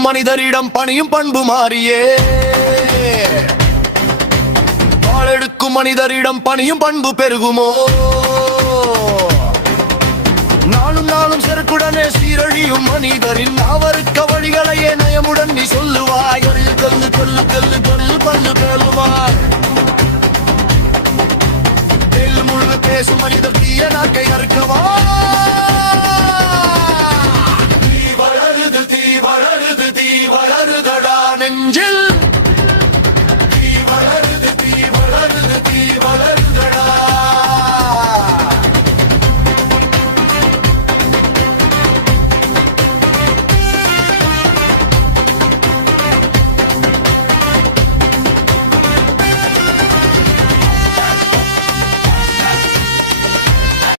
வாழெடுக்கும் மனிதரிடம் பணியும் பண்பு மாறியே வாழெடுக்கும் மனிதரிடம் பணியும் பண்பு பெருகுமோ நாளும் நாளும் செருக்குடனே சீரழியும் மனிதரின் அவருக்க வழிகளையே நயமுடன் நீ சொல்லுவாய் கல்லு கல்லு கல்லு கல்லு பல்லு கேளுவாய் முழுது பேசும் மனிதர் தீய நாக்கை அறுக்கவா